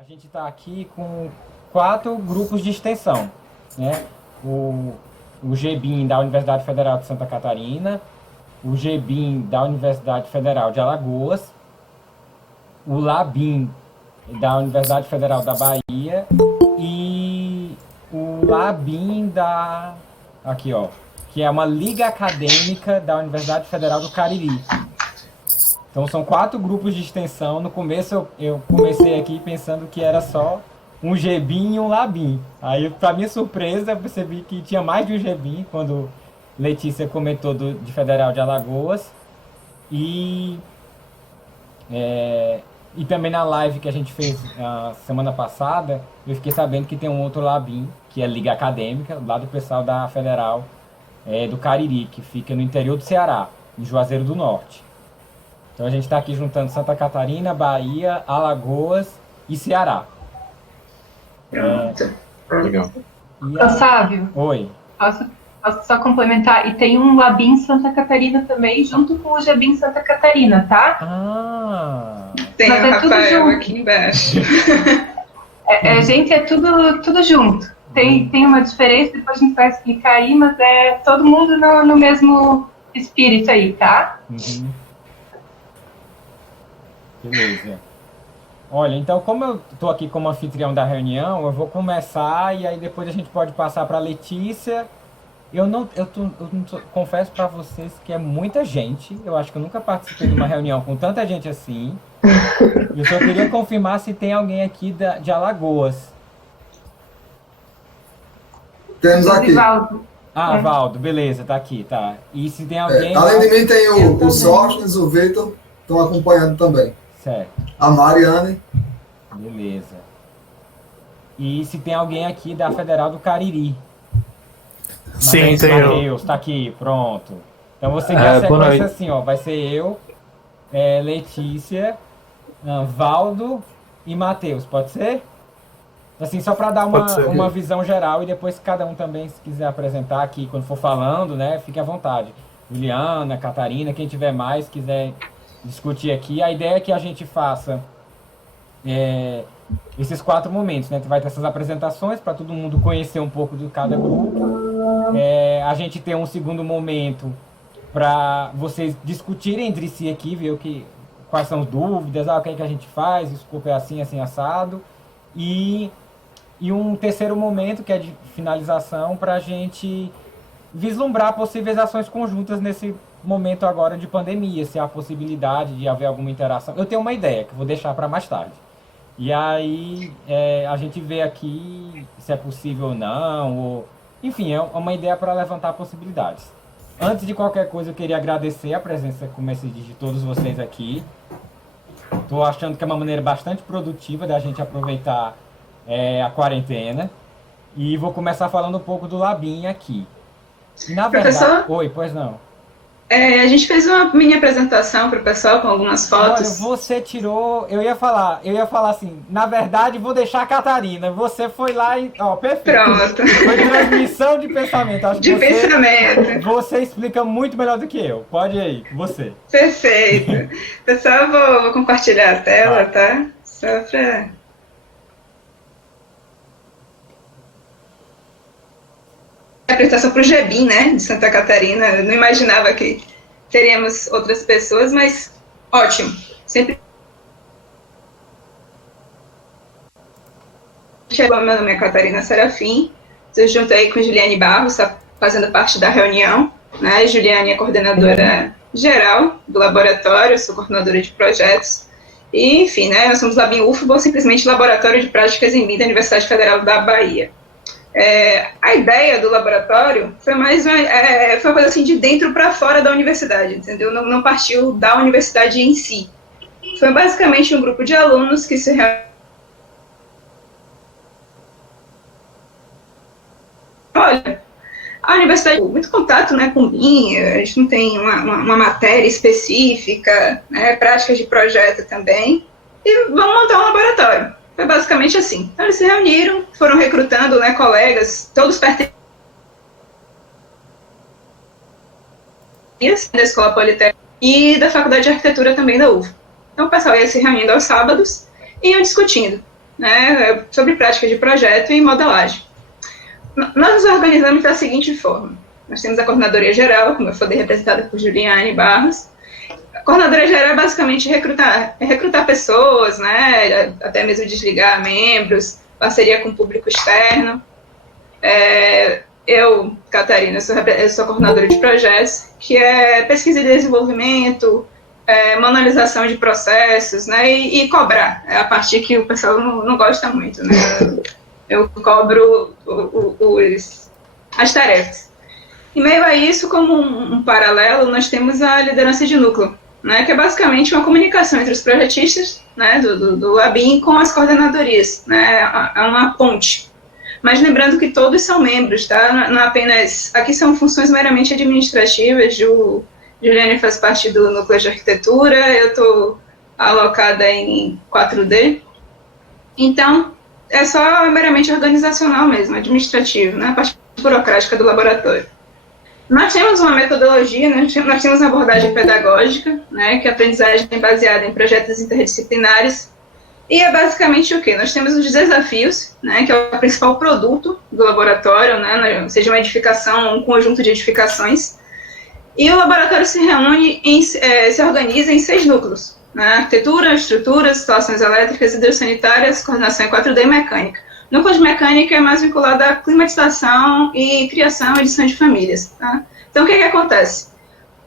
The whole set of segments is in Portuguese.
A gente está aqui com 4 grupos de extensão, né? O GBIM da Universidade Federal de Santa Catarina, o GBIM da Universidade Federal de Alagoas, o LABIM da Universidade Federal da Bahia e o LABIM aqui, ó, que é uma liga acadêmica da Universidade Federal do Cariri. Então são 4 grupos de extensão. No começo eu comecei aqui pensando que era só um GBIM e um LABIM. Aí, para minha surpresa, eu percebi que tinha mais de um GBIM quando Letícia comentou de Federal de Alagoas. E, e também na live que a gente fez a semana passada, eu fiquei sabendo que tem um outro LABIM, que é Liga Acadêmica, lá do pessoal da Federal do Cariri, que fica no interior do Ceará, em Juazeiro do Norte. Então a gente está aqui juntando Santa Catarina, Bahia, Alagoas e Ceará. Pronto. Legal. Fábio, Oi. posso só complementar? E tem um LABIM Santa Catarina também, junto com o GBIM Santa Catarina, tá? Ah. Tem Mas o é tudo Rafael junto. aqui embaixo. Gente, é tudo junto. Tem uma diferença, depois a gente vai explicar aí, mas é todo mundo no mesmo espírito aí, tá? Uhum. Beleza. Olha, então como eu estou aqui como anfitrião da reunião, eu vou começar e aí depois a gente pode passar para a Letícia. Confesso para vocês que é muita gente. Eu acho que eu nunca participei de uma reunião com tanta gente assim. Eu só queria confirmar se tem alguém aqui de Alagoas. Temos aqui. Valdo, beleza, tá aqui, tá. E se tem alguém... Além de mim tem o Sóstenes, o Vitor, estão acompanhando também. Certo. A Mariane. Beleza. E se tem alguém aqui da Federal do Cariri? Sim, tem eu. Matheus, tá aqui, pronto. Então você quer a sequência assim, ó. Vai ser eu, Letícia, Valdo e Matheus, pode ser? Assim, só para dar uma visão geral e depois cada um também, se quiser apresentar aqui quando for falando, né, fique à vontade. Juliana, Catarina, quem tiver mais, quiser discutir aqui. A ideia é que a gente faça esses 4 momentos, né? Que vai ter essas apresentações para todo mundo conhecer um pouco de cada grupo. A gente tem um segundo momento para vocês discutirem entre si aqui, ver quais são as dúvidas, o que é que a gente faz, o escopo é assim, assim, assado. E um terceiro momento, que é de finalização, para a gente vislumbrar possíveis ações conjuntas nesse momento agora de pandemia, se há possibilidade de haver alguma interação. Eu tenho uma ideia, que eu vou deixar para mais tarde. E aí a gente vê aqui se é possível ou não, enfim, é uma ideia para levantar possibilidades. Antes de qualquer coisa, eu queria agradecer a presença, como se diz, de todos vocês aqui. Estou achando que é uma maneira bastante produtiva da gente aproveitar a quarentena. E vou começar falando um pouco do LABIM aqui. Na verdade... Professor? Oi, pois não. A gente fez uma mini apresentação para o pessoal com algumas fotos. Olha, você tirou... Eu ia falar assim, na verdade, vou deixar a Catarina. Você foi lá e... Ó, perfeito. Pronto. Foi transmissão de pensamento. Acho que pensamento. Você explica muito melhor do que eu. Pode ir, você. Perfeito. Pessoal, vou compartilhar a tela, tá? Só para... apresentação para o GBIM, né, de Santa Catarina. Eu não imaginava que teríamos outras pessoas, mas ótimo. Sempre. Meu nome é Catarina Serafim. Eu juntei com Juliane Barros, tá fazendo parte da reunião. Né? Juliane é coordenadora geral do laboratório, sou coordenadora de projetos. E, enfim, né, nós somos LABIM UFBA, ou simplesmente Laboratório de Práticas em BIM da Universidade Federal da Bahia. A ideia do laboratório foi mais foi uma coisa assim de dentro para fora da universidade, entendeu? Não partiu da universidade em si. Foi basicamente um grupo de alunos que se olha, a universidade tem muito contato, né, com BIM, a gente não tem uma matéria específica, né, práticas de projeto também, e vamos montar um laboratório. Foi basicamente assim. Então, eles se reuniram, foram recrutando, né, colegas, todos pertencentes da Escola Politécnica e da Faculdade de Arquitetura também da UFA. Então, o pessoal ia se reunindo aos sábados e iam discutindo. né, sobre prática de projeto e modelagem. Nós nos organizamos da seguinte forma. Nós temos a coordenadoria geral, como eu falei, representada por Juliane Barros. A coordenadoria geral é basicamente recrutar pessoas, né, até mesmo desligar membros, parceria com o público externo. Eu, Catarina, eu sou coordenadora de projetos, que é pesquisa e desenvolvimento, manualização de processos, né, e cobrar. É a parte que o pessoal não gosta muito, né. Eu cobro as tarefas. Em meio a isso, como um paralelo, nós temos a liderança de núcleo, né, que é basicamente uma comunicação entre os projetistas, né, do ABIN com as coordenadorias, né, é uma ponte. Mas lembrando que todos são membros, tá? Não apenas... Aqui são funções meramente administrativas, Juliane faz parte do núcleo de arquitetura, eu estou alocada em 4D. Então, é só meramente organizacional mesmo, administrativo, né? A parte burocrática do laboratório. Nós temos uma metodologia, né? Nós temos uma abordagem pedagógica, né? Que é a aprendizagem baseada em projetos interdisciplinares. E é basicamente o quê? Nós temos os desafios, né? Que é o principal produto do laboratório, né? Ou seja, uma edificação, um conjunto de edificações. E o laboratório se reúne, se organiza em 6 núcleos, né? Arquitetura, estruturas, instalações elétricas, hidrossanitárias, coordenação em 4D e mecânica. O núcleo de mecânica é mais vinculado à climatização e criação e edição de famílias. Tá? Então, o que acontece?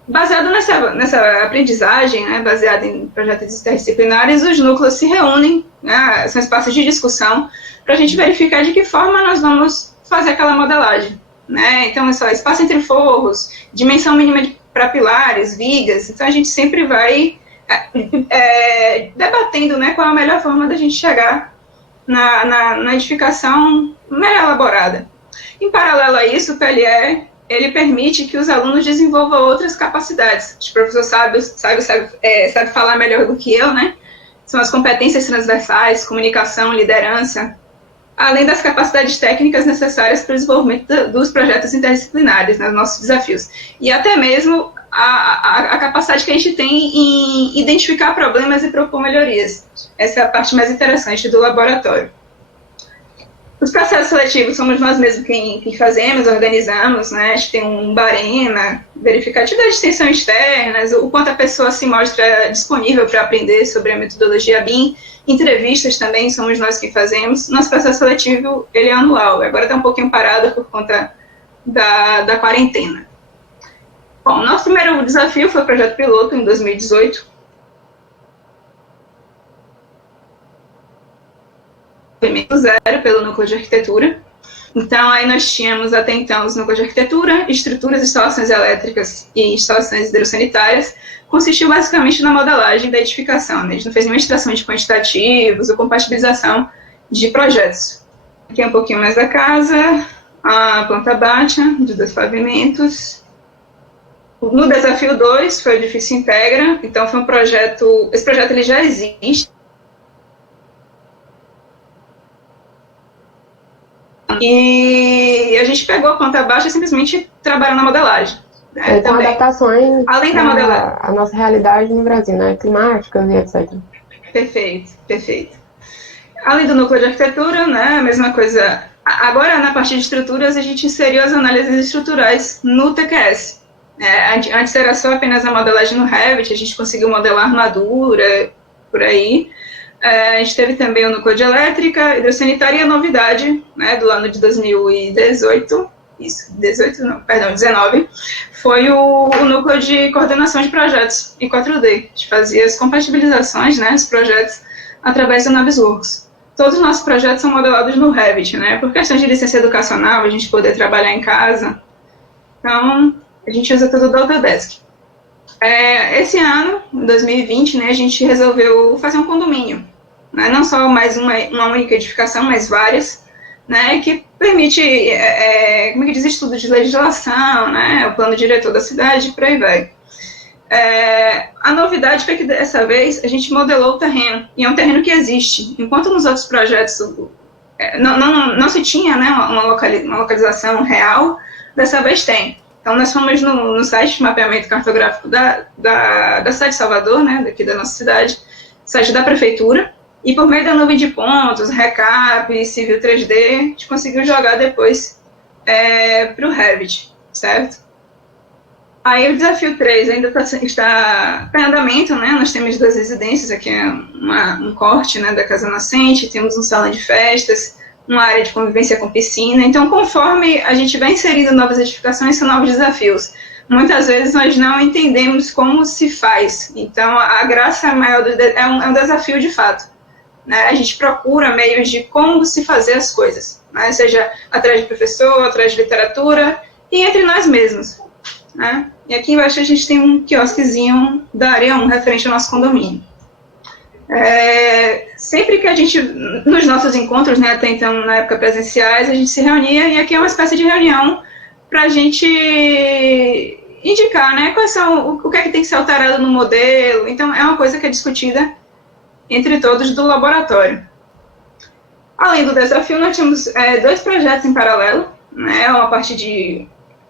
Baseado nessa aprendizagem, né, baseada em projetos interdisciplinares, os núcleos se reúnem, né, são espaços de discussão, para a gente verificar de que forma nós vamos fazer aquela modelagem. Né? Então, é só espaço entre forros, dimensão mínima para pilares, vigas. Então, a gente sempre vai debatendo, né, qual é a melhor forma da gente chegar na edificação melhor elaborada. Em paralelo a isso, o PLE ele permite que os alunos desenvolvam outras capacidades. O professor sabe falar melhor do que eu, né? São as competências transversais, comunicação, liderança, além das capacidades técnicas necessárias para o desenvolvimento dos projetos interdisciplinares, né, nossos desafios. E até mesmo a capacidade que a gente tem em identificar problemas e propor melhorias. Essa é a parte mais interessante do laboratório. Os processos seletivos somos nós mesmos quem fazemos, organizamos, né? A gente tem um barema, verificativo de extensão externas, o quanto a pessoa se mostra disponível para aprender sobre a metodologia BIM. Entrevistas também somos nós quem fazemos. Nosso processo seletivo ele é anual, agora está um pouquinho parado por conta da quarentena. Bom, nosso primeiro desafio foi o projeto piloto em 2018. Zero pelo núcleo de arquitetura. Então, aí nós tínhamos até então os núcleos de arquitetura, estruturas, instalações elétricas e instalações hidrossanitárias. Consistiu basicamente na modelagem da edificação, né? A gente não fez nenhuma extração de quantitativos ou compatibilização de projetos. Aqui é um pouquinho mais da casa, a planta baixa, de 2 pavimentos. No desafio 2 foi o edifício Integra, então foi um projeto, esse projeto ele já existe. E a gente pegou a planta baixa e simplesmente trabalhou na modelagem. Né, com adaptações além da modelagem. A nossa realidade no Brasil, né? Climáticas e etc. Perfeito. Além do núcleo de arquitetura, né? A mesma coisa. Agora, na parte de estruturas, a gente inseriu as análises estruturais no TQS. Antes era só apenas a modelagem no Revit, a gente conseguiu modelar armadura, por aí. A gente teve também o núcleo de elétrica, hidrossanitária e a novidade, né, do ano de 2018, 19, foi o núcleo de coordenação de projetos em 4D. A gente fazia as compatibilizações, né, dos projetos através do Navisworks. Todos os nossos projetos são modelados no Revit, né, por questões de licença educacional, a gente poder trabalhar em casa. Então, a gente usa tudo do Autodesk. Esse ano, em 2020, né, a gente resolveu fazer um condomínio, né, não só mais uma única edificação, mas várias, né, que permite, como é que diz, estudo de legislação, né, o plano diretor da cidade, por aí vai. A novidade foi que dessa vez a gente modelou o terreno, e é um terreno que existe, enquanto nos outros projetos não se tinha, né, uma localização real, dessa vez tem. Então, nós fomos no site de mapeamento cartográfico da cidade de Salvador, né, daqui da nossa cidade, site da prefeitura, E por meio da nuvem de pontos, recap, civil 3D, a gente conseguiu jogar depois para o Revit, certo? Aí o desafio 3 ainda está em andamento, né? Nós temos 2 residências, aqui é um corte, né, da Casa Nascente, temos um salão de festas, uma área de convivência com piscina. Então, conforme a gente vai inserindo novas edificações, são novos desafios. Muitas vezes nós não entendemos como se faz. Então, a graça maior é um desafio de fato. Né? A gente procura meios de como se fazer as coisas, né? Seja através de professor, através de literatura e entre nós mesmos. Né? E aqui embaixo a gente tem um quiosquezinho da área 1, referente ao nosso condomínio. Sempre que a gente, nos nossos encontros, né, até então, na época presenciais, a gente se reunia, e aqui é uma espécie de reunião para a gente indicar, né, o que é que tem que ser alterado no modelo. Então, é uma coisa que é discutida entre todos do laboratório. Além do desafio, nós temos 2 projetos em paralelo, né, uma parte de,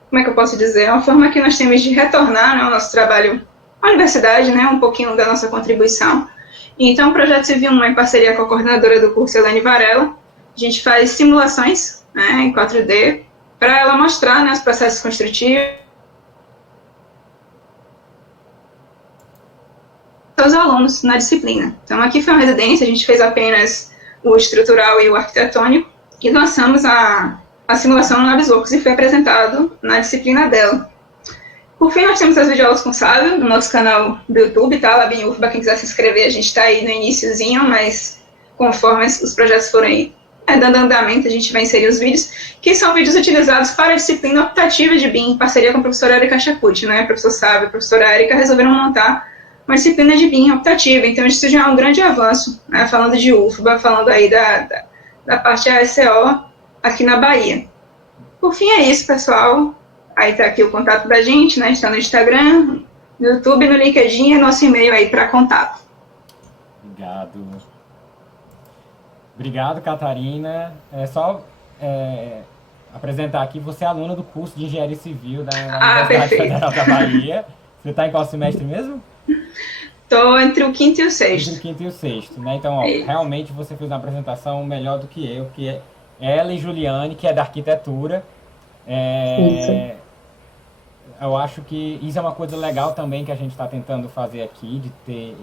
como é que eu posso dizer, uma forma que nós temos de retornar, né, o nosso trabalho à universidade, né, um pouquinho da nossa contribuição. Então, o Projeto Civil 1, em parceria com a coordenadora do curso, Helene Varela, a gente faz simulações, né, em 4D, para ela mostrar, né, os processos construtivos aos alunos na disciplina. Então, aqui foi uma residência, a gente fez apenas o estrutural e o arquitetônico, e lançamos a simulação no LabsWorks e foi apresentado na disciplina dela. Por fim, nós temos as videoaulas com o Sávio, no nosso canal do YouTube, tá? Labin UFBA, quem quiser se inscrever, a gente está aí no iniciozinho, mas conforme os projetos forem dando andamento, a gente vai inserir os vídeos, que são vídeos utilizados para a disciplina optativa de BIM, em parceria com a professora Erika Chacuti, né? A professora Sávio e a professora Erika resolveram montar uma disciplina de BIM optativa, então isso já é um grande avanço, né? Falando de UFBA, falando aí da parte ASO aqui na Bahia. Por fim, é isso, pessoal. Aí tá aqui o contato da gente, né? Está no Instagram, no YouTube, no LinkedIn, é nosso e-mail aí para contato. Obrigado, Catarina. É só apresentar aqui, você é aluna do curso de Engenharia Civil da Universidade perfeito. Federal da Bahia. Você está em qual semestre mesmo? Estou entre o 5º e o 6º. Entre o 5º e o 6º, né? Então, ó, realmente você fez uma apresentação melhor do que eu, que é ela e Juliane, que é da arquitetura. Eu acho que isso é uma coisa legal também que a gente está tentando fazer aqui, de ter,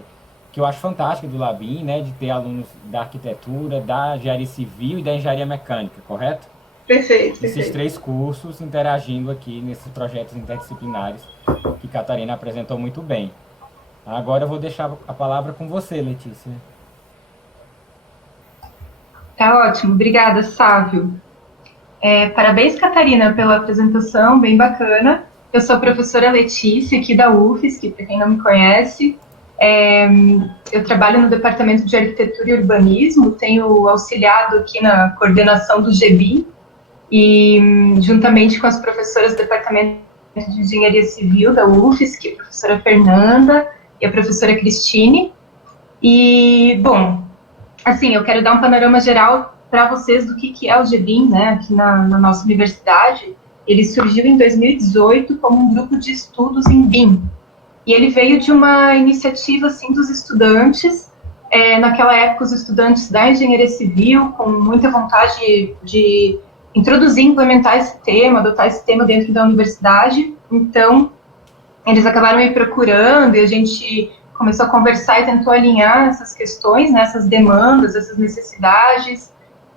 que eu acho fantástico do Labin, né? De ter alunos da arquitetura, da engenharia civil e da engenharia mecânica, correto? Perfeito. Esses 3 cursos interagindo aqui nesses projetos interdisciplinares que Catarina apresentou muito bem. Agora eu vou deixar a palavra com você, Letícia. Tá ótimo, obrigada, Sávio. Parabéns, Catarina, pela apresentação, bem bacana. Eu sou a professora Letícia, aqui da UFSC, para quem não me conhece. Eu trabalho no Departamento de Arquitetura e Urbanismo, tenho auxiliado aqui na coordenação do GBIM, e juntamente com as professoras do Departamento de Engenharia Civil da UFSC, a professora Fernanda e a professora Cristine. E, bom, assim, eu quero dar um panorama geral para vocês do que é o GBIM, né, aqui na nossa universidade. Ele surgiu em 2018 como um grupo de estudos em BIM. E ele veio de uma iniciativa, assim, dos estudantes. Naquela época, os estudantes da engenharia civil, com muita vontade de introduzir, implementar esse tema, adotar esse tema dentro da universidade. Então, eles acabaram me procurando e a gente começou a conversar e tentou alinhar essas questões, né, essas demandas, essas necessidades.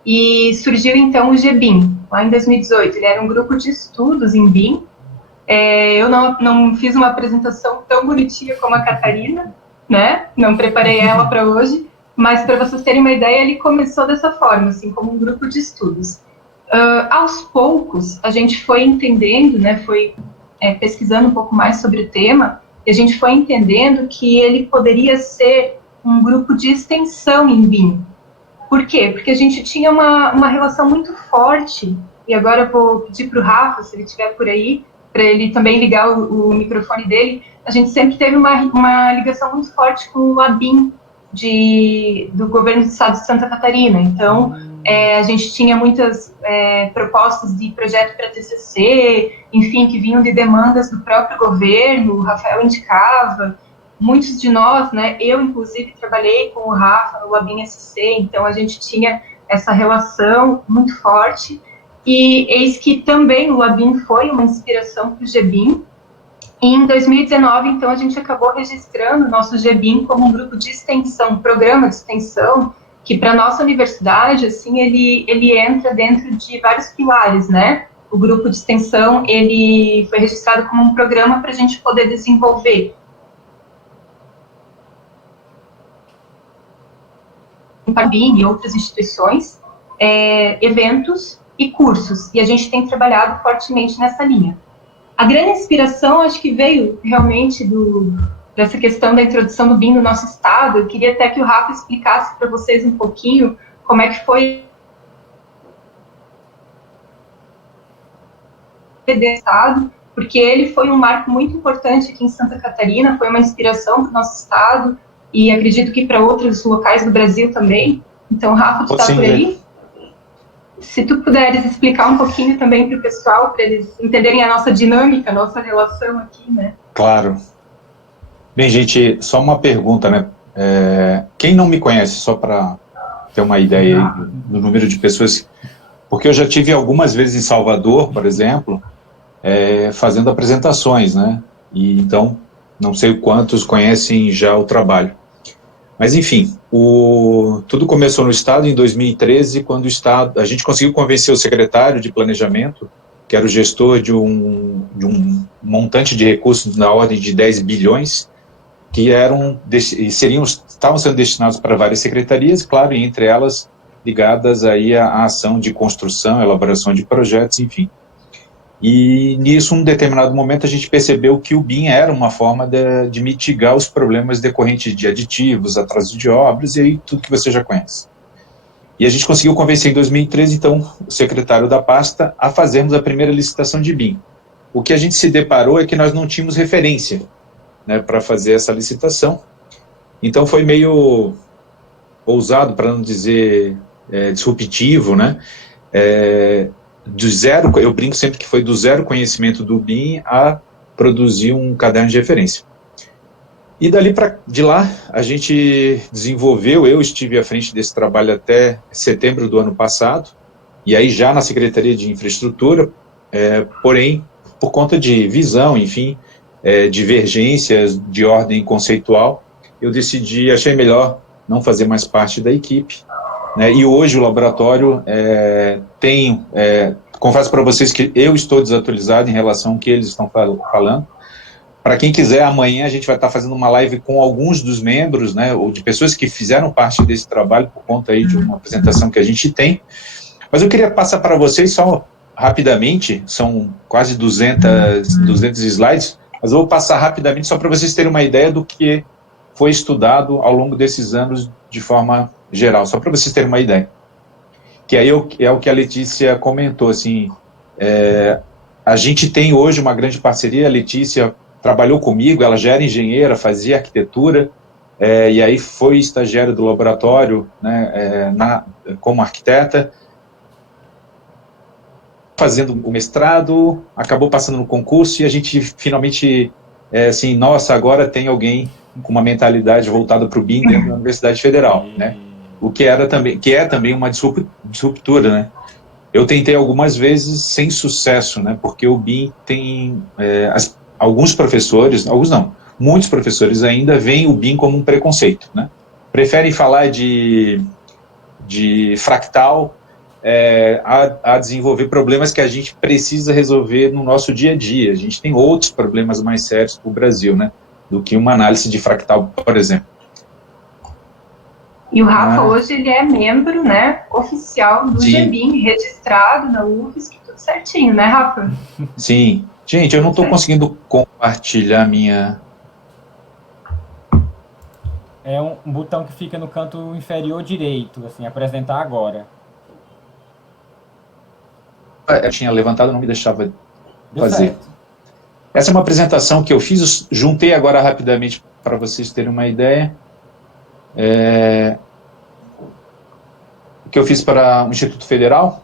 E surgiu, então, o GBIM, lá em 2018. Ele era um grupo de estudos em BIM. Eu não fiz uma apresentação tão bonitinha como a Catarina, né? Não preparei ela para hoje, mas para vocês terem uma ideia, ele começou dessa forma, assim, como um grupo de estudos. Aos poucos, a gente foi entendendo, né, foi pesquisando um pouco mais sobre o tema, e a gente foi entendendo que ele poderia ser um grupo de extensão em BIM. Por quê? Porque a gente tinha uma relação muito forte, e agora eu vou pedir para o Rafa, se ele estiver por aí, para ele também ligar o microfone dele. A gente sempre teve uma ligação muito forte com o LABIM do governo do estado de Santa Catarina. Então, a gente tinha muitas propostas de projeto para TCC, enfim, que vinham de demandas do próprio governo, o Rafael indicava. muitos de nós, né, eu inclusive trabalhei com o Rafa no Labin SC, então a gente tinha essa relação muito forte, e eis que também o Labin foi uma inspiração para o GBIM. E em 2019, então, a gente acabou registrando o nosso GBIM como um grupo de extensão, um programa de extensão, que para a nossa universidade, assim, ele entra dentro de vários pilares, né? O grupo de extensão, ele foi registrado como um programa para a gente poder desenvolver em Pabim e outras instituições, eventos e cursos, e a gente tem trabalhado fortemente nessa linha. A grande inspiração, acho que veio realmente dessa questão da introdução do BIM no nosso estado. Eu queria até que o Rafa explicasse para vocês um pouquinho como é que foi o estado, porque ele foi um marco muito importante aqui em Santa Catarina, foi uma inspiração para o nosso estado, e acredito que para outros locais do Brasil também. Então, Rafa, tu está por aí? Se tu puderes explicar um pouquinho também para o pessoal, para eles entenderem a nossa dinâmica, a nossa relação aqui, né? Claro. Bem, gente, só uma pergunta, né? Quem não me conhece, só para ter uma ideia aí do número de pessoas, porque eu já tive algumas vezes em Salvador, por exemplo, fazendo apresentações, né? E então, não sei quantos conhecem já o trabalho. Mas, enfim, tudo começou no Estado em 2013, quando a gente conseguiu convencer o secretário de Planejamento, que era o gestor de um montante de recursos na ordem de 10 bilhões, que estavam sendo destinados para várias secretarias, claro, e entre elas ligadas aí à ação de construção, elaboração de projetos, enfim. E nisso, um determinado momento, a gente percebeu que o BIM era uma forma de mitigar os problemas decorrentes de aditivos, atraso de obras, e aí tudo que você já conhece. E a gente conseguiu convencer em 2013, então, o secretário da pasta a fazermos a primeira licitação de BIM. O que a gente se deparou é que nós não tínhamos referência, né, para fazer essa licitação. Então foi meio ousado, para não dizer disruptivo, né? Do zero, eu brinco sempre que foi do zero conhecimento do BIM a produzir um caderno de referência. E de lá, a gente desenvolveu, eu estive à frente desse trabalho até setembro do ano passado, e aí já na Secretaria de Infraestrutura, porém, por conta de visão, enfim, divergências de ordem conceitual, eu achei melhor não fazer mais parte da equipe, né, e hoje o laboratório confesso para vocês que eu estou desatualizado em relação ao que eles estão falando. Para quem quiser, amanhã a gente vai estar fazendo uma live com alguns dos membros, né, ou de pessoas que fizeram parte desse trabalho por conta aí de uma apresentação que a gente tem. Mas eu queria passar para vocês só rapidamente, são quase 200 slides, mas eu vou passar rapidamente só para vocês terem uma ideia do que foi estudado ao longo desses anos de forma geral, só para vocês terem uma ideia. Que aí é o que a Letícia comentou, assim, a gente tem hoje uma grande parceria, a Letícia trabalhou comigo, ela já era engenheira, fazia arquitetura, e aí foi estagiária do laboratório, né, como arquiteta, fazendo o mestrado, acabou passando no concurso, e a gente finalmente, assim, nossa, agora tem alguém com uma mentalidade voltada para o BIM dentro da Universidade Federal, né? O que é também uma disruptura, né? Eu tentei algumas vezes sem sucesso, né? Porque o BIM tem alguns professores, alguns não, muitos professores ainda veem o BIM como um preconceito, né? Preferem falar de fractal a desenvolver problemas que a gente precisa resolver no nosso dia a dia. A gente tem outros problemas mais sérios para o Brasil, né? Do que uma análise de fractal, por exemplo. E o Rafa hoje ele é membro, né, oficial do Sim. GBIM, registrado na UFSC, tudo certinho, né, Rafa? Sim. Gente, eu não estou conseguindo compartilhar minha... É um botão que fica no canto inferior direito, assim, apresentar agora. Eu tinha levantado, não me deixava fazer. Certo. Essa é uma apresentação que eu fiz, juntei agora rapidamente para vocês terem uma ideia. Que eu fiz para o Instituto Federal.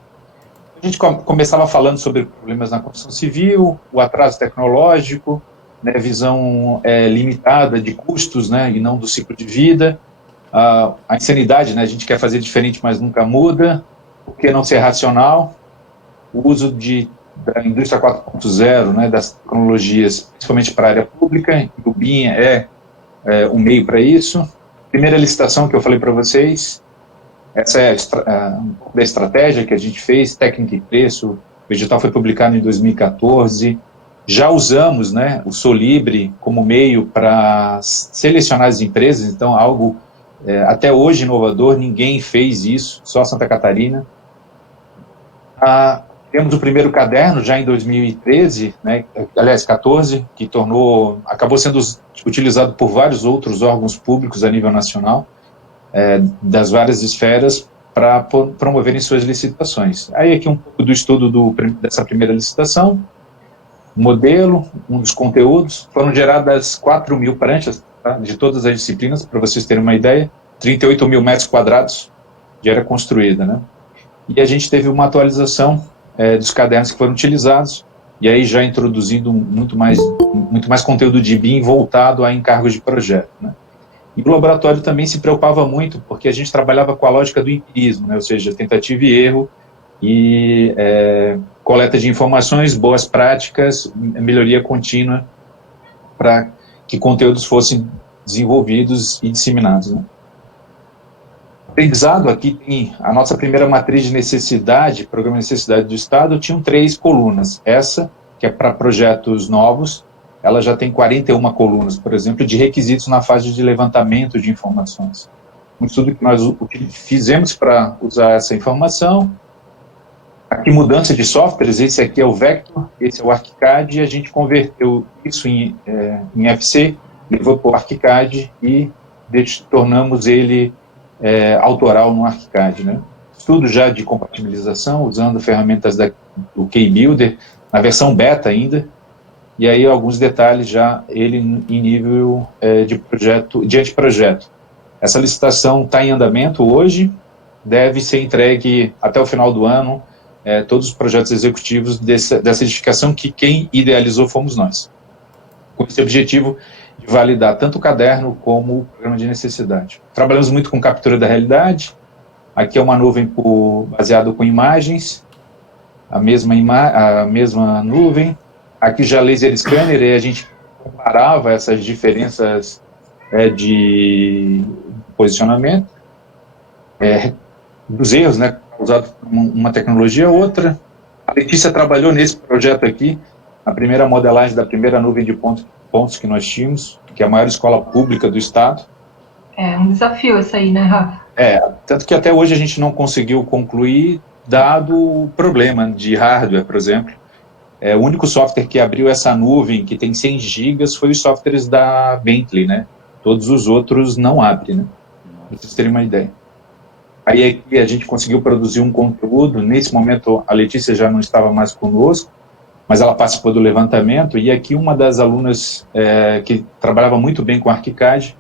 A gente começava falando sobre problemas na construção civil, o atraso tecnológico, né, visão limitada de custos, né, e não do ciclo de vida, a insanidade, né, a gente quer fazer diferente, mas nunca muda, por que não ser racional, o uso da indústria 4.0, né, das tecnologias, principalmente para a área pública, e o BIM é um meio para isso. Primeira licitação que eu falei para vocês, essa é um pouco da estratégia que a gente fez, técnica e preço, o edital foi publicado em 2014, já usamos, né, o Solibre como meio para selecionar as empresas, então algo até hoje inovador, ninguém fez isso, só Santa Catarina. Temos o primeiro caderno já em 2013, né, aliás, 14, que acabou sendo utilizado por vários outros órgãos públicos a nível nacional, das várias esferas, para promoverem suas licitações. Aí aqui um pouco do estudo dessa primeira licitação, modelo, um dos conteúdos, foram geradas 4.000 pranchas, tá, de todas as disciplinas, para vocês terem uma ideia, 38.000 metros quadrados de área construída, né? E a gente teve uma atualização dos cadernos que foram utilizados, e aí já introduzindo muito mais conteúdo de BIM voltado a encargos de projeto, né? E o laboratório também se preocupava muito, porque a gente trabalhava com a lógica do empirismo, né? Ou seja, tentativa e erro, e coleta de informações, boas práticas, melhoria contínua, para que conteúdos fossem desenvolvidos e disseminados, né? Aprendizado, aqui tem a nossa primeira matriz de necessidade, programa de necessidade do Estado, tinham 3 colunas. Essa, que é para projetos novos, ela já tem 41 colunas, por exemplo, de requisitos na fase de levantamento de informações. Um estudo que nós fizemos para usar essa informação. Aqui, mudança de softwares, esse aqui é o Vector, esse é o ArchiCAD, e a gente converteu isso em FC, levou para o ArchiCAD e tornamos ele autoral no ArchiCAD, né? Estudo já de compatibilização, usando ferramentas do KeyBuilder, na versão beta ainda, e aí alguns detalhes já ele em nível de anteprojeto. Essa licitação está em andamento hoje, deve ser entregue até o final do ano, todos os projetos executivos dessa edificação, que quem idealizou fomos nós, com esse objetivo de validar tanto o caderno como o programa de necessidade. Trabalhamos muito com captura da realidade. Aqui é uma nuvem baseada com imagens, a mesma nuvem. Aqui já laser scanner, e a gente comparava essas diferenças de posicionamento, dos erros, né, causados por uma tecnologia ou outra. A Letícia trabalhou nesse projeto aqui, a primeira modelagem da primeira nuvem de pontos que nós tínhamos, que é a maior escola pública do estado. É um desafio isso aí, né, Rafa? Tanto que até hoje a gente não conseguiu concluir, dado o problema de hardware, por exemplo. O único software que abriu essa nuvem, que tem 100 gigas, foi os softwares da Bentley, né? Todos os outros não abrem, né? Para vocês terem uma ideia. Aí aqui a gente conseguiu produzir um conteúdo. Nesse momento a Letícia já não estava mais conosco, mas ela participou do levantamento, e aqui uma das alunas que trabalhava muito bem com ArchiCAD,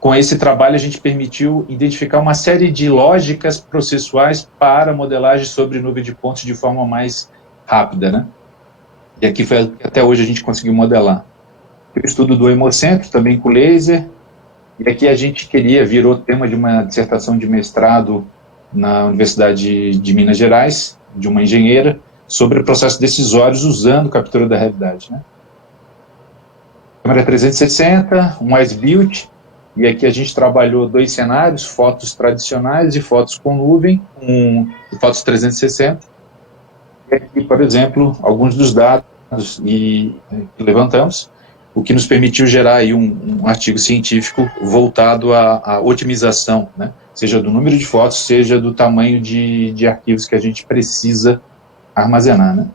com esse trabalho a gente permitiu identificar uma série de lógicas processuais para modelagem sobre nuvem de pontos de forma mais rápida, né? E aqui foi até hoje a gente conseguiu modelar. O estudo do hemocentro, também com laser, e aqui a gente virou tema de uma dissertação de mestrado na Universidade de Minas Gerais, de uma engenheira, sobre processos decisórios usando captura da realidade, né? Câmera 360, um as-built, e aqui a gente trabalhou 2 cenários, fotos tradicionais e fotos com nuvem, fotos 360. E aqui, por exemplo, alguns dos dados que levantamos, o que nos permitiu gerar aí um artigo científico voltado à otimização, né? Seja do número de fotos, seja do tamanho de arquivos que a gente precisa armazenar, né?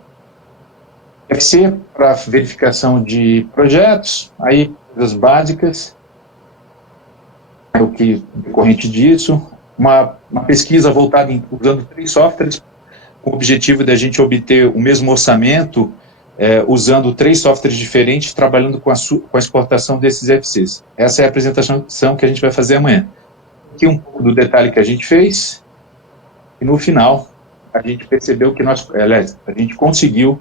FC para verificação de projetos, aí coisas básicas, o que decorrente disso, uma pesquisa voltada usando 3 softwares, com o objetivo de a gente obter o mesmo orçamento, usando 3 softwares diferentes, trabalhando com a exportação desses FCs. Essa é a apresentação que a gente vai fazer amanhã. Aqui um pouco do detalhe que a gente fez, e no final a gente percebeu que a gente conseguiu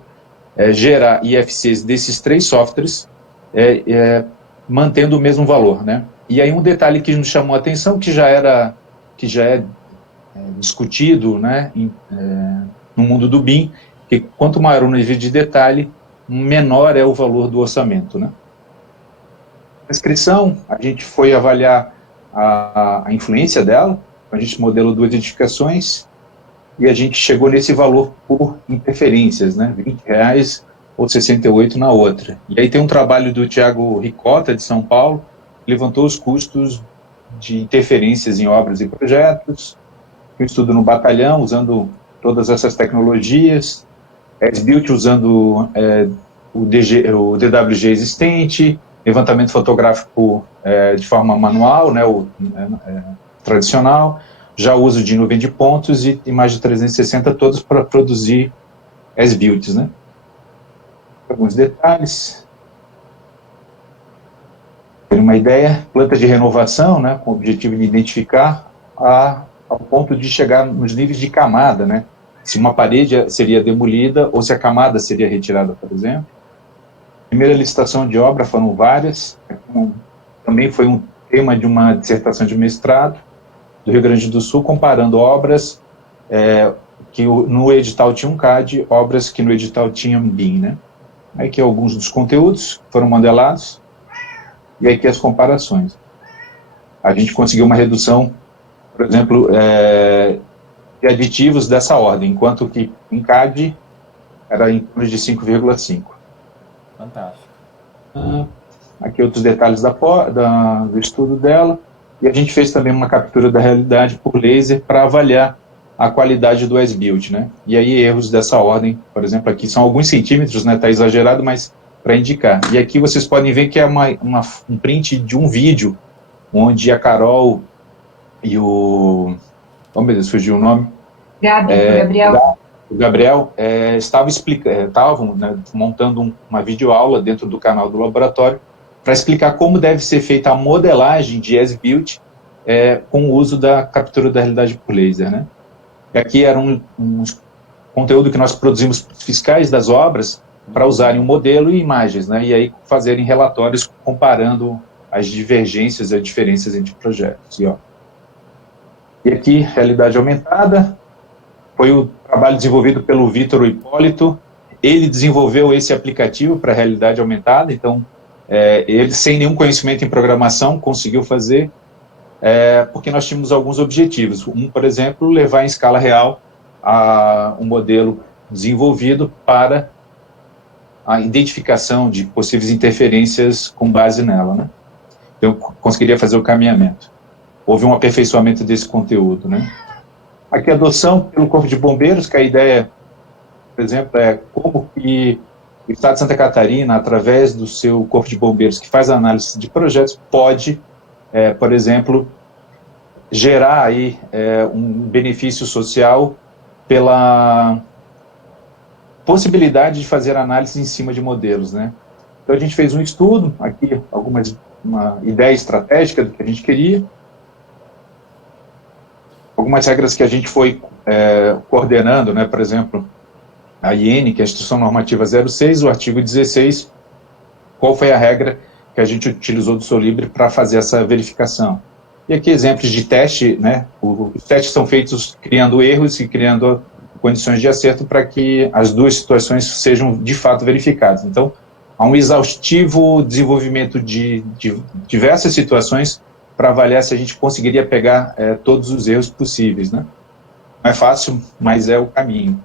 gerar IFCs desses 3 softwares, mantendo o mesmo valor, né? E aí um detalhe que nos chamou a atenção, que já é discutido, né, no mundo do BIM, que quanto maior o nível de detalhe, menor é o valor do orçamento, né? A inscrição, a gente foi avaliar a influência dela, a gente modelou 2 edificações, e a gente chegou nesse valor por interferências, né, R$20 ou 68 na outra. E aí tem um trabalho do Thiago Ricota, de São Paulo, que levantou os custos de interferências em obras e projetos, um estudo no batalhão, usando todas essas tecnologias, S-Built usando o DWG existente, levantamento fotográfico de forma manual, né, tradicional, já uso de nuvem de pontos e imagem 360, todos para produzir S-Builts, né. Alguns detalhes. Tem uma ideia, planta de renovação, né, com o objetivo de identificar ao ponto de chegar nos níveis de camada, né, se uma parede seria demolida ou se a camada seria retirada, por exemplo. Primeira licitação de obra, foram várias, também foi um tema de uma dissertação de mestrado do Rio Grande do Sul, comparando obras que no edital tinham CAD, obras que no edital tinham BIM, né. Aqui alguns dos conteúdos foram modelados, e aqui as comparações. A gente conseguiu uma redução, por exemplo, de aditivos dessa ordem, enquanto que em CAD era em torno de 5,5. Fantástico. Aqui outros detalhes do estudo dela, e a gente fez também uma captura da realidade por laser para avaliar a qualidade do S-Build, né? E aí erros dessa ordem, por exemplo, aqui são alguns centímetros, né? Está exagerado, mas para indicar. E aqui vocês podem ver que é um print de um vídeo, onde a Carol e o... Oh, meu Deus, fugiu o nome. Gabriel. O Gabriel estavam né, montando uma videoaula dentro do canal do laboratório para explicar como deve ser feita a modelagem de S-Build com o uso da captura da realidade por laser, né? E aqui era um conteúdo que nós produzimos fiscais das obras para usarem um modelo e imagens, né? E aí fazerem relatórios comparando as divergências e as diferenças entre projetos. E aqui, realidade aumentada, foi o trabalho desenvolvido pelo Vitor Hipólito. Ele desenvolveu esse aplicativo para realidade aumentada, então ele, sem nenhum conhecimento em programação, conseguiu fazer, porque nós tínhamos alguns objetivos. Por exemplo, levar em escala real um modelo desenvolvido para a identificação de possíveis interferências com base nela, né? Eu conseguiria fazer o caminhamento. Houve um aperfeiçoamento desse conteúdo, né? Aqui a adoção pelo Corpo de Bombeiros, que a ideia, por exemplo, é como que o Estado de Santa Catarina, através do seu Corpo de Bombeiros, que faz a análise de projetos, pode, por exemplo, gerar aí um benefício social pela possibilidade de fazer análise em cima de modelos, né? Então a gente fez um estudo, aqui uma ideia estratégica do que a gente queria, algumas regras que a gente foi coordenando, né? Por exemplo, a IN, que é a Instrução Normativa 06, o artigo 16, qual foi a regra que a gente utilizou do Solibre para fazer essa verificação. E aqui exemplos de teste, né? Os testes são feitos criando erros e criando condições de acerto para que as duas situações sejam de fato verificadas. Então, há um exaustivo desenvolvimento de diversas situações para avaliar se a gente conseguiria pegar todos os erros possíveis, né? Não é fácil, mas é o caminho.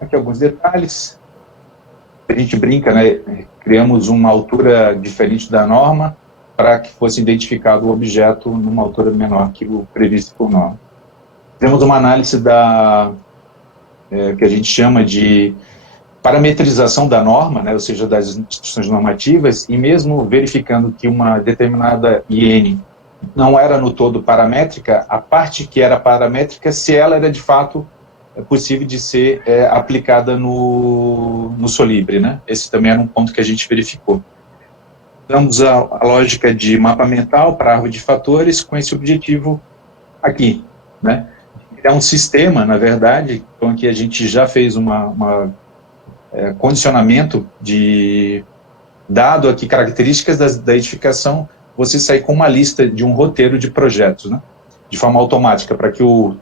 Aqui alguns detalhes. A gente brinca, né? Criamos uma altura diferente da norma para que fosse identificado o objeto numa altura menor que o previsto por norma. Temos uma análise que a gente chama de parametrização da norma, né, ou seja, das instruções normativas, e mesmo verificando que uma determinada IN não era no todo paramétrica, a parte que era paramétrica, se ela era de fato possível de ser aplicada no Solibre, né? Esse também era um ponto que a gente verificou. Damos a lógica de mapa mental para a árvore de fatores com esse objetivo aqui, né? É um sistema, na verdade, então aqui a gente já fez uma condicionamento dado aqui características da edificação, você sair com uma lista de um roteiro de projetos, né? De forma automática, para que o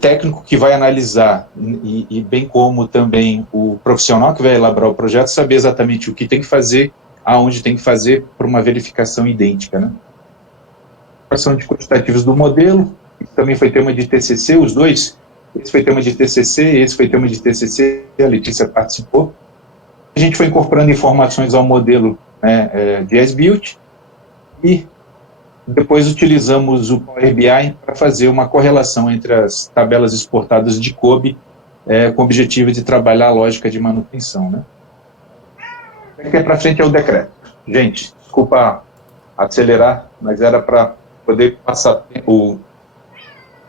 técnico que vai analisar e bem como também o profissional que vai elaborar o projeto saber exatamente o que tem que fazer, aonde tem que fazer, para uma verificação idêntica, né? São de quantitativos do modelo, também foi tema de TCC, os dois. Esse foi tema de TCC, esse foi tema de TCC, a Letícia participou. A gente foi incorporando informações ao modelo, né, de as-built, e depois utilizamos o Power BI para fazer uma correlação entre as tabelas exportadas de COBE, com o objetivo de trabalhar a lógica de manutenção, né? Daqui para frente é o decreto. Gente, desculpa acelerar, mas era para poder passar tempo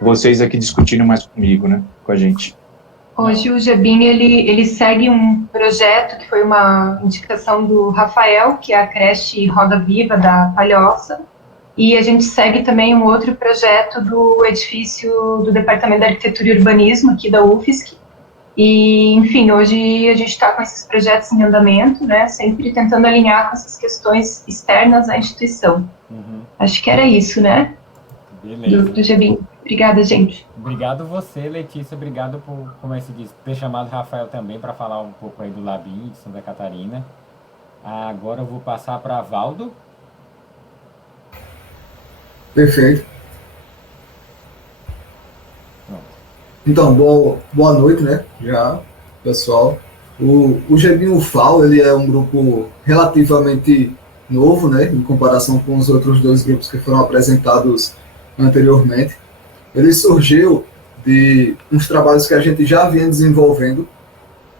vocês aqui discutindo mais comigo, né, com a gente. Hoje o GBIM, ele segue um projeto que foi uma indicação do Rafael, que é a creche Roda Viva da Palhoça, e a gente segue também um outro projeto do edifício do Departamento de Arquitetura e Urbanismo, aqui da UFSC, e, enfim, hoje a gente está com esses projetos em andamento, né, sempre tentando alinhar com essas questões externas à instituição. Acho que era isso, né? Beleza. Do GBIM. Obrigada, gente. Obrigado você, Letícia. Obrigado por, como é que se diz, ter chamado o Rafael também para falar um pouco aí do LABIM de Santa Catarina. Agora eu vou passar para Valdo. Perfeito. Pronto. Então, boa noite, né? Já, pessoal. O GBIM UFAL, ele é um grupo relativamente novo, né? Em comparação com os outros dois grupos que foram apresentados anteriormente. Ele surgiu de uns trabalhos que a gente já vinha desenvolvendo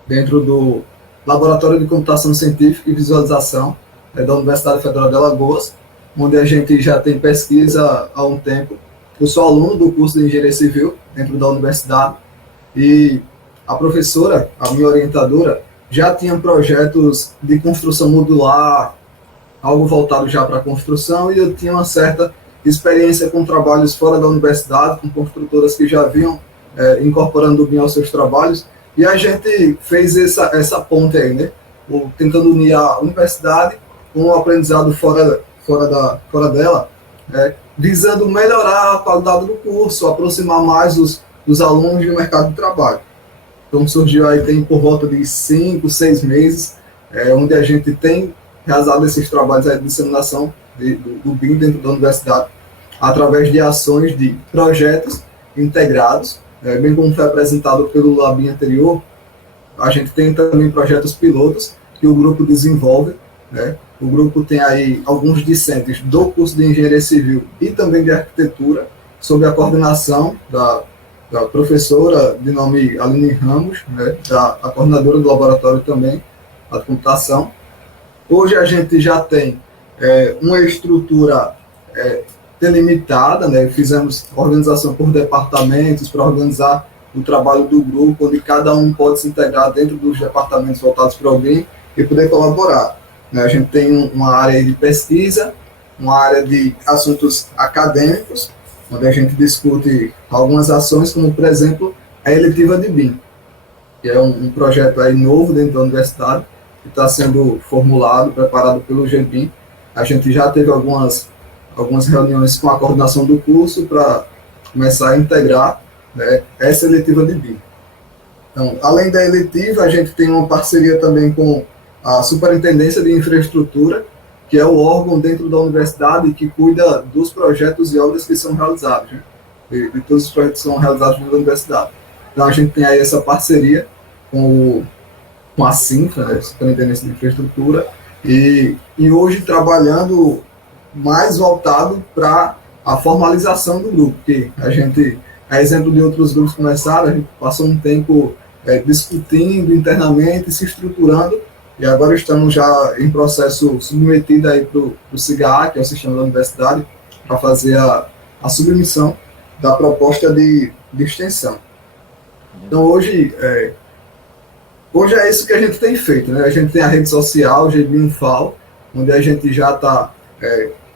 dentro do Laboratório de Computação Científica e Visualização da Universidade Federal de Alagoas, onde a gente já tem pesquisa há um tempo. Eu sou aluno do curso de Engenharia Civil dentro da universidade e a professora, a minha orientadora, já tinha projetos de construção modular, algo voltado já para a construção, e eu tinha uma certa experiência com trabalhos fora da universidade, com construtoras que já vinham incorporando o BIM aos seus trabalhos, e a gente fez essa ponte aí, né? Tentando unir a universidade com o aprendizado fora dela, visando melhorar a qualidade do curso, aproximar mais os alunos do mercado de trabalho. Então surgiu aí, tem por volta de 5, 6 meses, onde a gente tem realizado esses trabalhos de disseminação do BIM dentro da universidade, através de ações de projetos integrados, bem como foi apresentado pelo LABIM anterior. A gente tem também projetos pilotos que o grupo desenvolve, né? O grupo tem aí alguns discentes do curso de Engenharia Civil e também de Arquitetura, sob a coordenação da professora de nome Aline Ramos, né? A coordenadora do laboratório também, a de computação. Hoje a gente já tem uma estrutura delimitada, né? Fizemos organização por departamentos para organizar o trabalho do grupo, onde cada um pode se integrar dentro dos departamentos voltados para alguém e poder colaborar, né? A gente tem uma área de pesquisa, uma área de assuntos acadêmicos, onde a gente discute algumas ações, como, por exemplo, a eletiva de BIM, que é um projeto aí novo dentro da universidade, que está sendo formulado, preparado pelo GBIM. A gente já teve algumas reuniões com a coordenação do curso para começar a integrar, né, essa eletiva de BIM. Então, além da eletiva, a gente tem uma parceria também com a Superintendência de Infraestrutura, que é o órgão dentro da universidade que cuida dos projetos e obras que são realizados, né, de todos os projetos que são realizados dentro da universidade. Então, a gente tem aí essa parceria com a CINFRA, né, Superintendência de Infraestrutura, e hoje trabalhando mais voltado para a formalização do grupo, que a gente, a exemplo de outros grupos que começaram, a gente passou um tempo discutindo internamente, se estruturando, e agora estamos já em processo submetido aí para o SIGA, que é o sistema da universidade, para fazer a submissão da proposta de extensão. Então hoje é isso que a gente tem feito, né? A gente tem a rede social, GBIM UFAL, onde a gente já está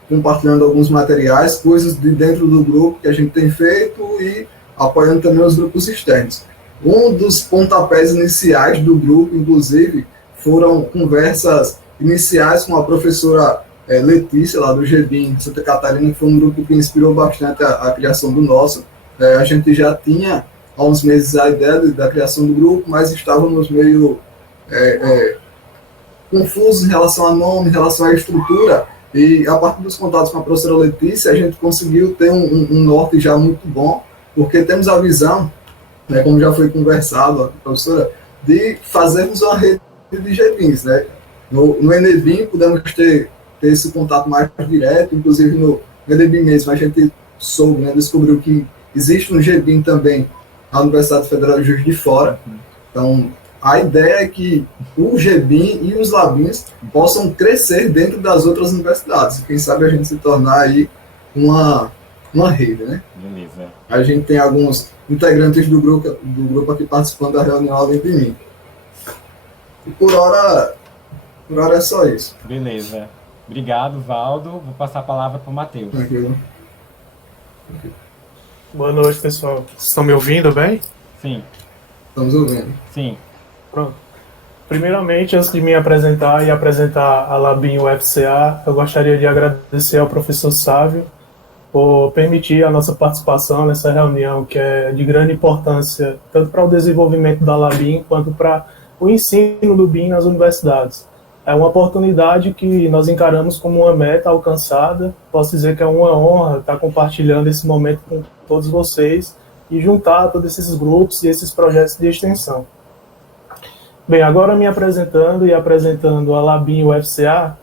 compartilhando alguns materiais, coisas de dentro do grupo que a gente tem feito e apoiando também os grupos externos. Um dos pontapés iniciais do grupo, inclusive, foram conversas iniciais com a professora Letícia, lá do GBIM Santa Catarina, que foi um grupo que inspirou bastante a criação do nosso. A gente já tinha, há uns meses, a ideia da criação do grupo, mas estávamos meio confusos em relação a nome, em relação à estrutura, e a partir dos contatos com a professora Letícia, a gente conseguiu ter um norte já muito bom, porque temos a visão, né, como já foi conversado, a professora, de fazermos uma rede de GBIMs, né? No Enebim podemos ter esse contato mais direto, inclusive no Enebim mesmo a gente soube, né, descobriu que existe um GBIM também na Universidade Federal de Juiz de Fora. Então, a ideia é que o GBIM e os LABINs possam crescer dentro das outras universidades. Quem sabe a gente se tornar aí uma rede, né? Beleza. A gente tem alguns integrantes do grupo aqui participando da reunião além de mim. E por hora é só isso. Beleza. Obrigado, Valdo. Vou passar a palavra para o Matheus. Tranquilo. Boa noite, pessoal. Vocês estão me ouvindo bem? Sim, Estamos ouvindo. sim. Pronto. Primeiramente, antes de me apresentar e apresentar a LABIM UFCA, eu gostaria de agradecer ao professor Sávio por permitir a nossa participação nessa reunião, que é de grande importância, tanto para o desenvolvimento da LABIM, quanto para o ensino do BIM nas universidades. É uma oportunidade que nós encaramos como uma meta alcançada. Posso dizer que é uma honra estar compartilhando esse momento com todos vocês e juntar todos esses grupos e esses projetos de extensão. Bem, agora me apresentando e apresentando a LABIM UFCA,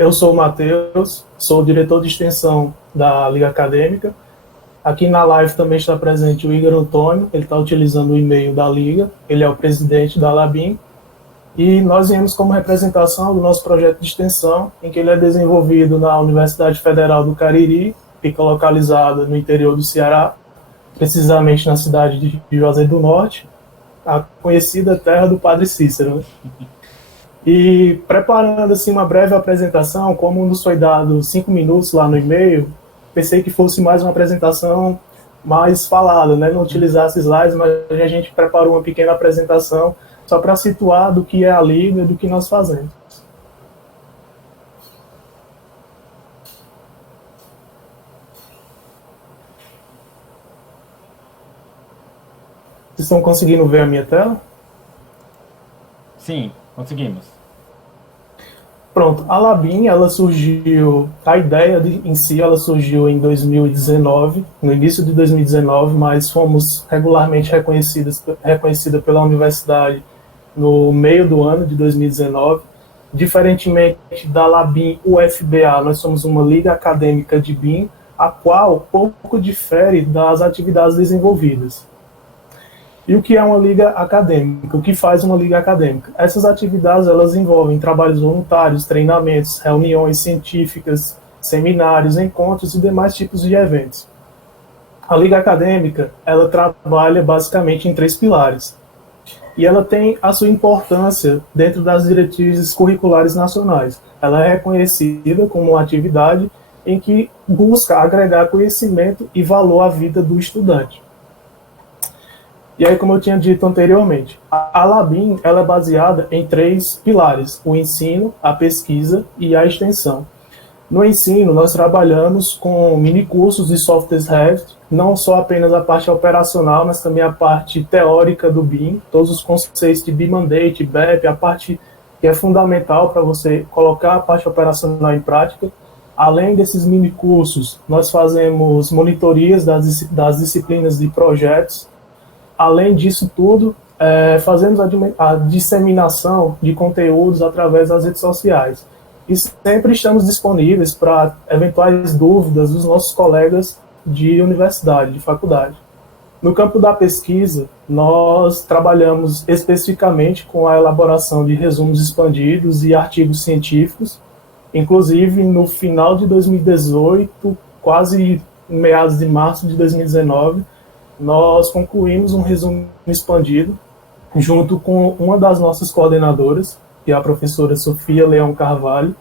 eu sou o Matheus, sou o diretor de extensão da Liga Acadêmica. Aqui na live também está presente o Igor Antônio, ele está utilizando o e-mail da Liga, ele é o presidente da LABIM, e nós viemos como representação do nosso projeto de extensão, em que ele é desenvolvido na Universidade Federal do Cariri, fica localizada no interior do Ceará, precisamente na cidade de Juazeiro do Norte, a conhecida terra do Padre Cícero. Né? E preparando assim uma breve apresentação, como nos foi dado 5 minutos lá no e-mail, pensei que fosse mais uma apresentação mais falada, né? Não utilizasse slides, mas a gente preparou uma pequena apresentação só para situar do que é a Liga e do que nós fazemos. Vocês estão conseguindo ver a minha tela? Sim, conseguimos. Pronto, a LABIM, ela surgiu, a ideia em si, ela surgiu em 2019, no início de 2019, mas fomos regularmente reconhecida pela universidade no meio do ano de 2019. Diferentemente da LABIM UFBA, nós somos uma liga acadêmica de BIM, a qual pouco difere das atividades desenvolvidas. E o que é uma liga acadêmica? O que faz uma liga acadêmica? Essas atividades, elas envolvem trabalhos voluntários, treinamentos, reuniões científicas, seminários, encontros e demais tipos de eventos. A liga acadêmica, ela trabalha basicamente em 3 pilares. E ela tem a sua importância dentro das diretrizes curriculares nacionais. Ela é reconhecida como uma atividade em que busca agregar conhecimento e valor à vida do estudante. E aí, como eu tinha dito anteriormente, a LABIM ela é baseada em 3 pilares: o ensino, a pesquisa e a extensão. No ensino, nós trabalhamos com minicursos e softwares Revit, não só apenas a parte operacional, mas também a parte teórica do BIM, todos os conceitos de BIM Mandate, BEP, a parte que é fundamental para você colocar a parte operacional em prática. Além desses minicursos, nós fazemos monitorias das disciplinas de projetos. Além disso tudo, fazemos a disseminação de conteúdos através das redes sociais. E sempre estamos disponíveis para eventuais dúvidas dos nossos colegas de universidade, de faculdade. No campo da pesquisa, nós trabalhamos especificamente com a elaboração de resumos expandidos e artigos científicos. Inclusive, no final de 2018, quase em meados de março de 2019, nós concluímos um resumo expandido junto com uma das nossas coordenadoras, que é a professora Sofia Leão Carvalho,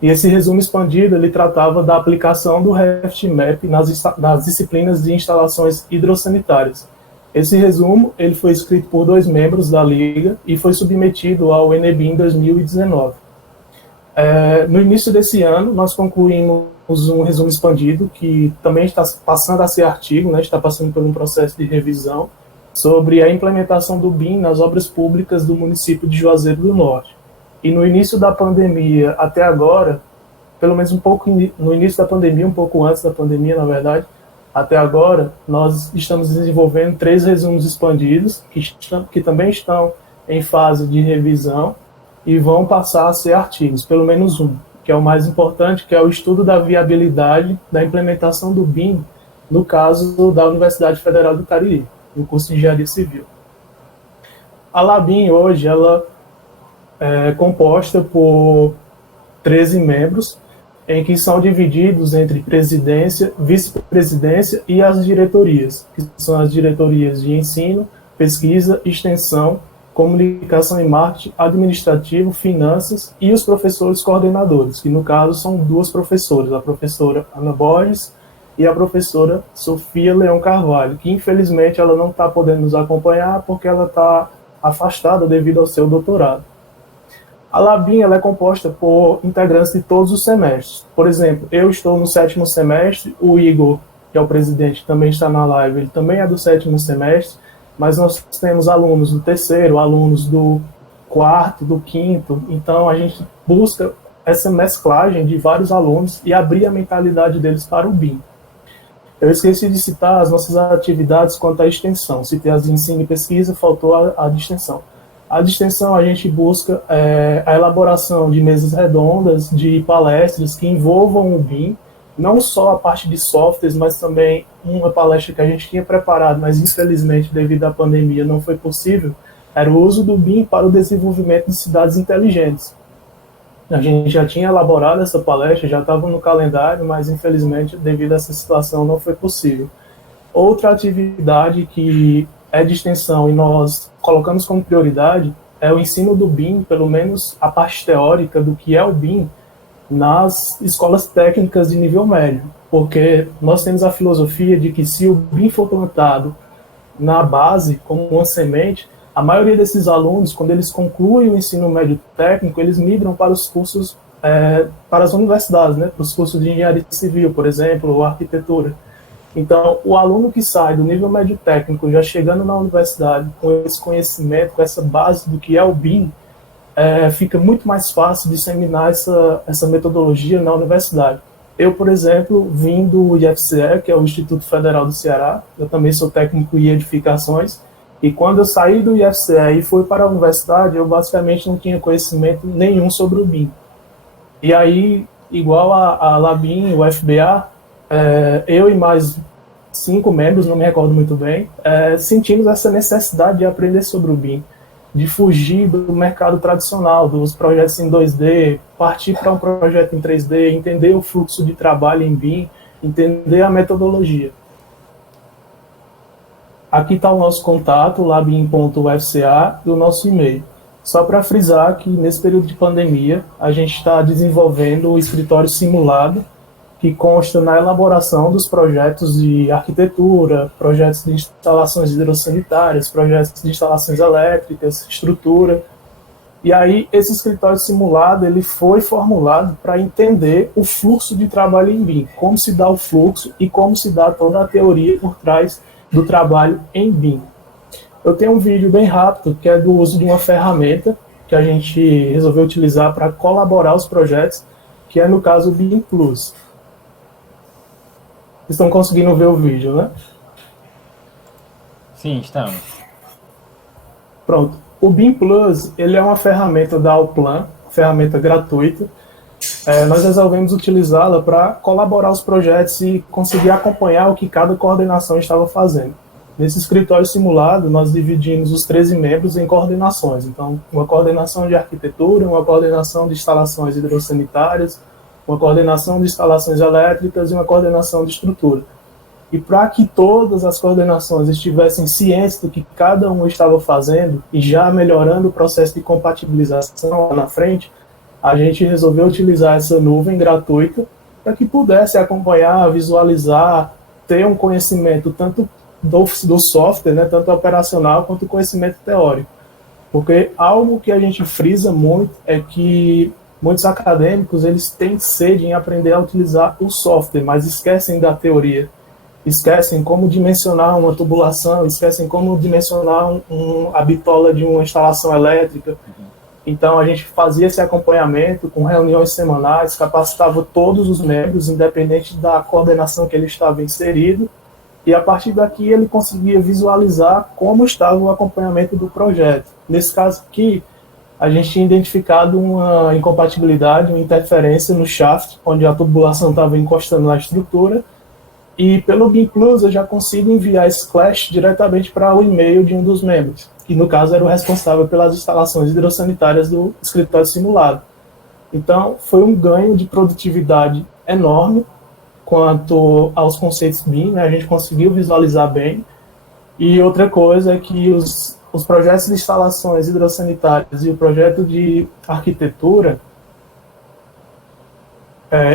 e esse resumo expandido ele tratava da aplicação do ReftMap nas disciplinas de instalações hidrossanitárias. Esse resumo ele foi escrito por 2 membros da Liga e foi submetido ao ENEBIM em 2019. No início desse ano, nós concluímos um resumo expandido, que também está passando a ser artigo, né, está passando por um processo de revisão, sobre a implementação do BIM nas obras públicas do município de Juazeiro do Norte. E no início da pandemia até agora, pelo menos um pouco no início da pandemia, um pouco antes da pandemia, na verdade, até agora, nós estamos desenvolvendo 3 resumos expandidos, que também estão em fase de revisão e vão passar a ser artigos, pelo menos um, que é o mais importante, que é o estudo da viabilidade da implementação do BIM, no caso da Universidade Federal do Cariri, no curso de Engenharia Civil. A LABIM hoje, ela é composta por 13 membros, em que são divididos entre presidência, vice-presidência e as diretorias, que são as diretorias de ensino, pesquisa, extensão, comunicação e marketing, administrativo, finanças e os professores coordenadores, que no caso são 2 professoras, a professora Ana Borges e a professora Sofia Leão Carvalho, que infelizmente ela não está podendo nos acompanhar porque ela está afastada devido ao seu doutorado. A LABIM ela é composta por integrantes de todos os semestres. Por exemplo, eu estou no 7º semestre, o Igor, que é o presidente, também está na live, ele também é do 7º semestre, mas nós temos alunos do 3º, alunos do 4º, do 5º, então a gente busca essa mesclagem de vários alunos e abrir a mentalidade deles para o BIM. Eu esqueci de citar as nossas atividades quanto à extensão, citei as de ensino e pesquisa, faltou a de extensão. A de extensão, a gente busca a elaboração de mesas redondas, de palestras que envolvam o BIM, não só a parte de softwares, mas também uma palestra que a gente tinha preparado, mas infelizmente devido à pandemia não foi possível, era o uso do BIM para o desenvolvimento de cidades inteligentes. A gente já tinha elaborado essa palestra, já estava no calendário, mas infelizmente devido a essa situação não foi possível. Outra atividade que é de extensão e nós colocamos como prioridade é o ensino do BIM, pelo menos a parte teórica do que é o BIM, nas escolas técnicas de nível médio, porque nós temos a filosofia de que se o BIM for plantado na base, como uma semente, a maioria desses alunos, quando eles concluem o ensino médio técnico, eles migram para os cursos, para as universidades, né, para os cursos de engenharia civil, por exemplo, ou arquitetura. Então, o aluno que sai do nível médio técnico, já chegando na universidade, com esse conhecimento, com essa base do que é o BIM, fica muito mais fácil disseminar essa metodologia na universidade. Eu, por exemplo, vim do IFCE, que é o Instituto Federal do Ceará, eu também sou técnico em edificações, e quando eu saí do IFCE e fui para a universidade, eu basicamente não tinha conhecimento nenhum sobre o BIM. E aí, igual a LABIM, o FBA, eu e mais 5 membros, não me recordo muito bem, sentimos essa necessidade de aprender sobre o BIM, de fugir do mercado tradicional, dos projetos em 2D, partir para um projeto em 3D, entender o fluxo de trabalho em BIM, entender a metodologia. Aqui está o nosso contato, labim.ufca, e o nosso e-mail. Só para frisar que nesse período de pandemia, a gente está desenvolvendo o escritório simulado, que consta na elaboração dos projetos de arquitetura, projetos de instalações hidrossanitárias, projetos de instalações elétricas, estrutura. E aí, esse escritório simulado, ele foi formulado para entender o fluxo de trabalho em BIM, como se dá o fluxo e como se dá toda a teoria por trás do trabalho em BIM. Eu tenho um vídeo bem rápido, que é do uso de uma ferramenta que a gente resolveu utilizar para colaborar os projetos, que é, no caso, o BIM Plus. Estão conseguindo ver o vídeo, né? Sim, estamos. Pronto. O BIM Plus, ele é uma ferramenta da Allplan, ferramenta gratuita. Nós resolvemos utilizá-la para colaborar os projetos e conseguir acompanhar o que cada coordenação estava fazendo. Nesse escritório simulado, nós dividimos os 13 membros em coordenações. Então, uma coordenação de arquitetura, uma coordenação de instalações hidrossanitárias, uma coordenação de instalações elétricas e uma coordenação de estrutura. E para que todas as coordenações estivessem cientes do que cada um estava fazendo e já melhorando o processo de compatibilização lá na frente, a gente resolveu utilizar essa nuvem gratuita para que pudesse acompanhar, visualizar, ter um conhecimento tanto do software, né, tanto operacional quanto o conhecimento teórico. Porque algo que a gente frisa muito é que muitos acadêmicos eles têm sede em aprender a utilizar o software, mas esquecem da teoria. Esquecem como dimensionar uma tubulação, esquecem como dimensionar a bitola de uma instalação elétrica. Então, a gente fazia esse acompanhamento com reuniões semanais, capacitava todos os membros, independente da coordenação que ele estava inserido, e a partir daqui ele conseguia visualizar como estava o acompanhamento do projeto. Nesse caso aqui, a gente tinha identificado uma incompatibilidade, uma interferência no shaft, onde a tubulação estava encostando na estrutura, e pelo BIM Plus eu já consigo enviar esse clash diretamente para o e-mail de um dos membros, que no caso era o responsável pelas instalações hidrossanitárias do escritório simulado. Então foi um ganho de produtividade enorme quanto aos conceitos BIM, né? A gente conseguiu visualizar bem. E outra coisa é que os projetos de instalações hidrossanitárias e o projeto de arquitetura,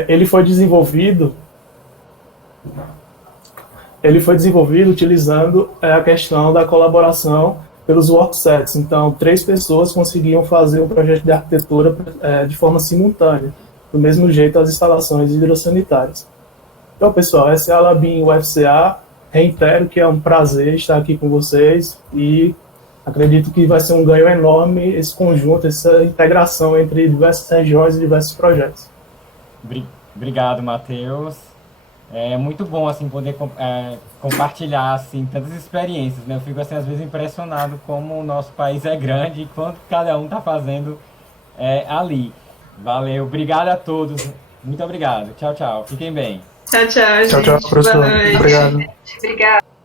ele foi desenvolvido utilizando a questão da colaboração pelos worksets. Então, 3 pessoas conseguiam fazer o projeto de arquitetura de forma simultânea, do mesmo jeito as instalações hidrossanitárias. Então, pessoal, essa é a Labim UFCA. Reitero que é um prazer estar aqui com vocês e acredito que vai ser um ganho enorme esse conjunto, essa integração entre diversas regiões e diversos projetos. Obrigado, Matheus. É muito bom assim poder compartilhar assim tantas experiências, né? Eu fico assim às vezes impressionado como o nosso país é grande e quanto cada um está fazendo ali. Valeu, obrigado a todos. Muito obrigado. Tchau, tchau. Fiquem bem. Tchau, tchau, gente. Tchau, professor. Boa noite. Obrigado. Obrigada.